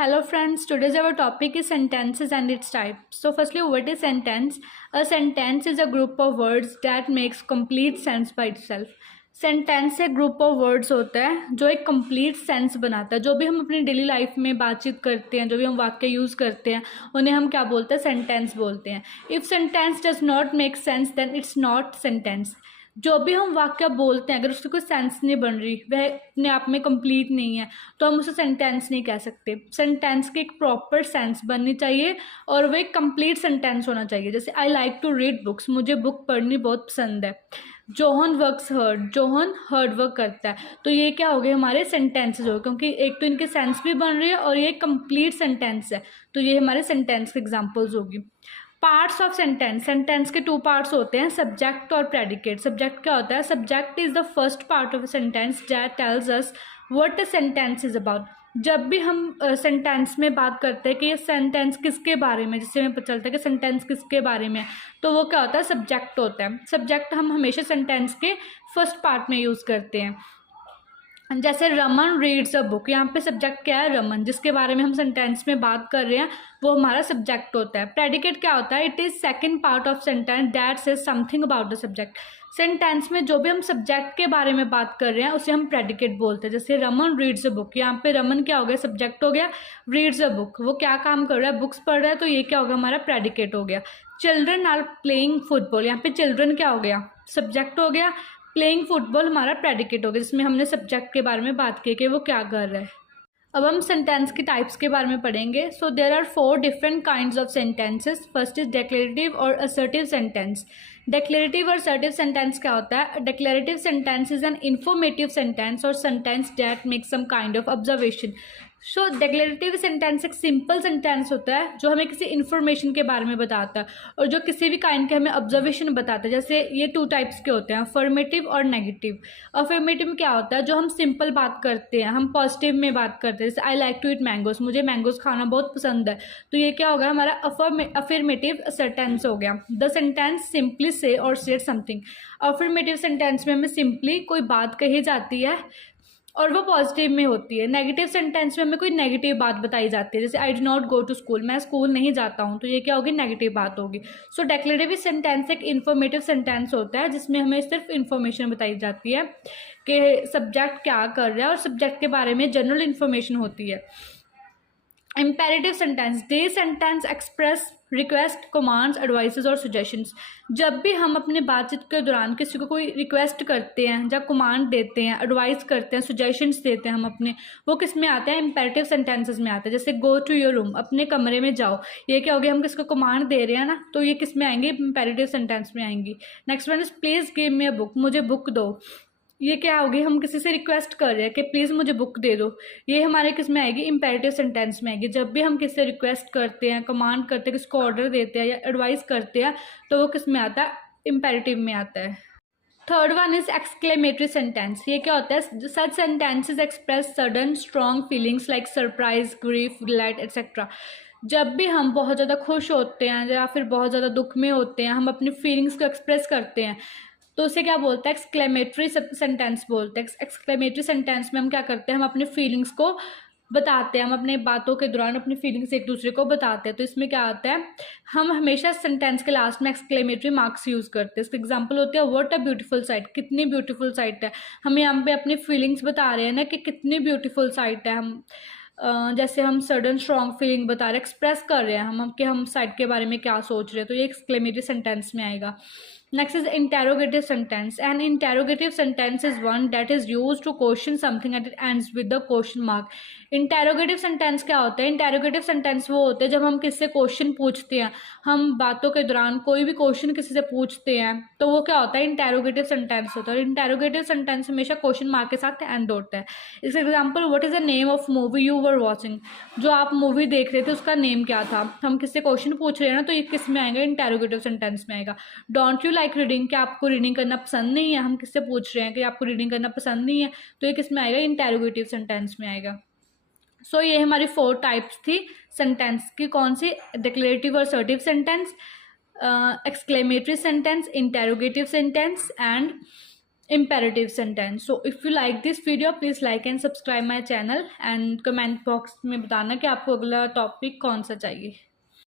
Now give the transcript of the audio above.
Hello friends, today's our topic is sentences and its type. So firstly, what is sentence? A sentence is a group of words that makes complete sense by itself. Sentence एक group of words होता है जो एक complete sense बनाता है. जो भी हम अपनी डेली लाइफ में बातचीत करते हैं, जो भी हम वाक्य यूज़ करते हैं, उन्हें हम क्या बोलते हैं? सेंटेंस बोलते हैं. If sentence does not make sense then it's not sentence. जो भी हम वाक्य बोलते हैं, अगर उसकी कोई सेंस नहीं बन रही, वह अपने आप में कंप्लीट नहीं है, तो हम उसे सेंटेंस नहीं कह सकते. सेंटेंस की एक प्रॉपर सेंस बननी चाहिए और वह एक कंप्लीट सेंटेंस होना चाहिए. जैसे I like to read books, मुझे बुक पढ़नी बहुत पसंद है. John works hard, John hard work करता है. तो ये क्या हो गए? हमारे सेंटेंसेज हो गए, क्योंकि एक तो इनके सेंस भी बन रही है और ये कंप्लीट सेंटेंस है. तो ये हमारे सेंटेंस के एग्जाम्पल्स होगी. Parts of sentence. सेंटेंस के 2 पार्ट्स होते हैं, सब्जेक्ट और प्रेडिकेट. सब्जेक्ट क्या होता है? Subject is the first part of a sentence that tells us what a sentence is about. जब भी हम सेंटेंस में बात करते हैं कि ये सेंटेंस किसके बारे में, जिससे हमें पता चलता है कि सेंटेंस किसके बारे में, तो वो क्या होता है? सब्जेक्ट होता है. सब्जेक्ट हम हमेशा सेंटेंस के फर्स्ट पार्ट में यूज़ करते हैं. जैसे रमन रीड्स अ बुक, यहाँ पे सब्जेक्ट क्या है? रमन. जिसके बारे में हम सेंटेंस में बात कर रहे हैं वो हमारा सब्जेक्ट होता है. प्रेडिकेट क्या होता है? It is second part of sentence that says something about the subject. Sentence में जो भी हम सब्जेक्ट के बारे में बात कर रहे हैं उसे हम प्रेडिकेट बोलते हैं. जैसे रमन रीड्स अ बुक, यहाँ पे रमन क्या हो गया? सब्जेक्ट हो गया. रीड्स अ बुक, वो क्या काम कर रहा है? बुक्स पढ़ रहा है, तो ये क्या होगा? हमारा प्रेडिकेट हो गया. चिल्ड्रन आर प्लेइंग फुटबॉल, यहाँ पे चिल्ड्रन क्या हो गया? सब्जेक्ट हो गया. प्लेइंग फुटबॉल हमारा प्रेडिकेट हो गया, जिसमें हमने सब्जेक्ट के बारे में बात की कि वो क्या कर रहा है. अब हम सेंटेंस की टाइप्स के बारे में पढ़ेंगे. So there are 4 different kinds of sentences. First is declarative और असर्टिव सेंटेंस. डिक्लेरेटिव और असर्टिव सेंटेंस क्या होता है? Declarative sentence is an informative sentence or sentence that make some kind of observation. So declarative sentence एक simple sentence होता है जो हमें किसी इन्फॉर्मेशन के बारे में बताता है और जो किसी भी काइंड के हमें ऑब्जर्वेशन बताता है. जैसे ये 2 टाइप्स के होते हैं, अफर्मेटिव और नेगेटिव. अफर्मेटिव में क्या होता है? जो हम सिंपल बात करते हैं, हम पॉजिटिव में बात करते हैं. जैसे I like to eat mangoes, मुझे मैंगोज खाना बहुत पसंद है. तो ये क्या होगा? हमारा अफर्मेटिव सेंटेंस हो गया. द सेंटेंस सिंपली से और सेड समथिंग. अफर्मेटिव सेंटेंस में हमें सिंपली कोई बात कही जाती है और वो पॉजिटिव में होती है. नेगेटिव सेंटेंस में हमें कोई नेगेटिव बात बताई जाती है. जैसे I do not go to school, मैं स्कूल नहीं जाता हूँ, तो ये क्या होगी? नेगेटिव बात होगी. सो डिक्लेरेटिव सेंटेंस एक इन्फॉर्मेटिव सेंटेंस होता है जिसमें हमें सिर्फ इन्फॉर्मेशन बताई जाती है कि सब्जेक्ट क्या कर रहा है और सब्जेक्ट के बारे में जनरल इन्फॉर्मेशन होती है. Imperative sentence. They sentence express request, commands, advices और सजेशंस. जब भी हम अपने बातचीत के दौरान किसी को कोई रिक्वेस्ट करते हैं या कमांड देते हैं, एडवाइस करते हैं, सजेशंस देते हैं हम अपने, वो किस में आते हैं? इम्पेरेटिव सेंटेंसेस में आते हैं. जैसे गो टू योर रूम, अपने कमरे में जाओ, ये क्या हो गया? हम किसको कमांड दे रहे हैं ना, तो ये किस में आएंगे? इम्पेरेटिव सेंटेंस में आएंगी. Next one is please give me a book, मुझे बुक दो. ये क्या होगी? हम किसी से रिक्वेस्ट कर रहे हैं कि प्लीज़ मुझे बुक दे दो. ये हमारे किस में आएगी? इम्पेरेटिव सेंटेंस में आएगी. जब भी हम किसी से रिक्वेस्ट करते हैं, कमांड करते हैं, किसको ऑर्डर देते हैं या एडवाइस करते हैं, तो वो किस में आता है? इम्पेरेटिव में आता है. Third one is exclamatory sentence. ये क्या होता है? Such sentences express sudden strong feelings like surprise, grief, delight etcetera. जब भी हम बहुत ज़्यादा खुश होते हैं या फिर बहुत ज़्यादा दुख में होते हैं, हम अपनी फीलिंग्स को एक्सप्रेस करते हैं, तो उसे क्या बोलते हैं? एक्सक्लेमेटरी सेंटेंस बोलते हैं. एक्सक्लेमेटरी सेंटेंस में हम क्या करते हैं? हम अपनी फीलिंग्स को बताते हैं, हम अपने बातों के दौरान अपनी फीलिंग्स एक दूसरे को बताते हैं. तो इसमें क्या आता है? हम हमेशा सेंटेंस के लास्ट में एक्सक्लेमेटरी मार्क्स यूज़ करते हैं. इसका एग्जांपल होते हैं व्हाट अ ब्यूटीफुल साइट, कितनी ब्यूटीफुल साइट है. हम यहाँ पे अपनी फीलिंग्स बता रहे हैं ना कि कितनी ब्यूटीफुल साइट है. हम जैसे हम सडन स्ट्रॉन्ग फीलिंग बता रहे हैं, एक्सप्रेस कर रहे हैं हम कि हम साइट के बारे में क्या सोच रहे हैं, तो ये एक्सक्लेमेटरी सेंटेंस में आएगा. Next is interrogative sentence. An interrogative sentence is one that is used to question something and it ends with the question mark. Interrogative sentence क्या होता है? इंटेरोगेटिव सेंटेंस वो होते हैं जब हम किसी से क्वेश्चन पूछते हैं, हम बातों के दौरान कोई भी क्वेश्चन किसी से पूछते हैं, तो वो क्या होता है? इंटेरोगेटिव सेंटेंस होता है. और इंटेरोगेटिव सेंटेंस हमेशा क्वेश्चन मार्क के साथ एंड होता है. इसका example what is the name of movie you were watching. जो आप मूवी देख रहे थे उसका नेम क्या था? हम किससे क्वेश्चन पूछ रहे हैं ना, तो ये किस में आएगा? इंटेरोगेटिव सेंटेंस में आएगा. डोंट यू लाइक रीडिंग, क्या आपको रीडिंग करना पसंद नहीं है? हम किससे पूछ रहे हैं कि आपको रीडिंग करना पसंद नहीं है, तो ये किस में आएगा? इंटेरोगेटिव सेंटेंस में आएगा. सो ये हमारी 4 टाइप्स थी सेंटेंस की. कौन सी? डिक्लेरेटिव और assertive sentence, exclamatory sentence, interrogative sentence and imperative sentence. So if you like this video, please like and subscribe my channel and comment box में बताना कि आपको अगला टॉपिक कौन सा चाहिए.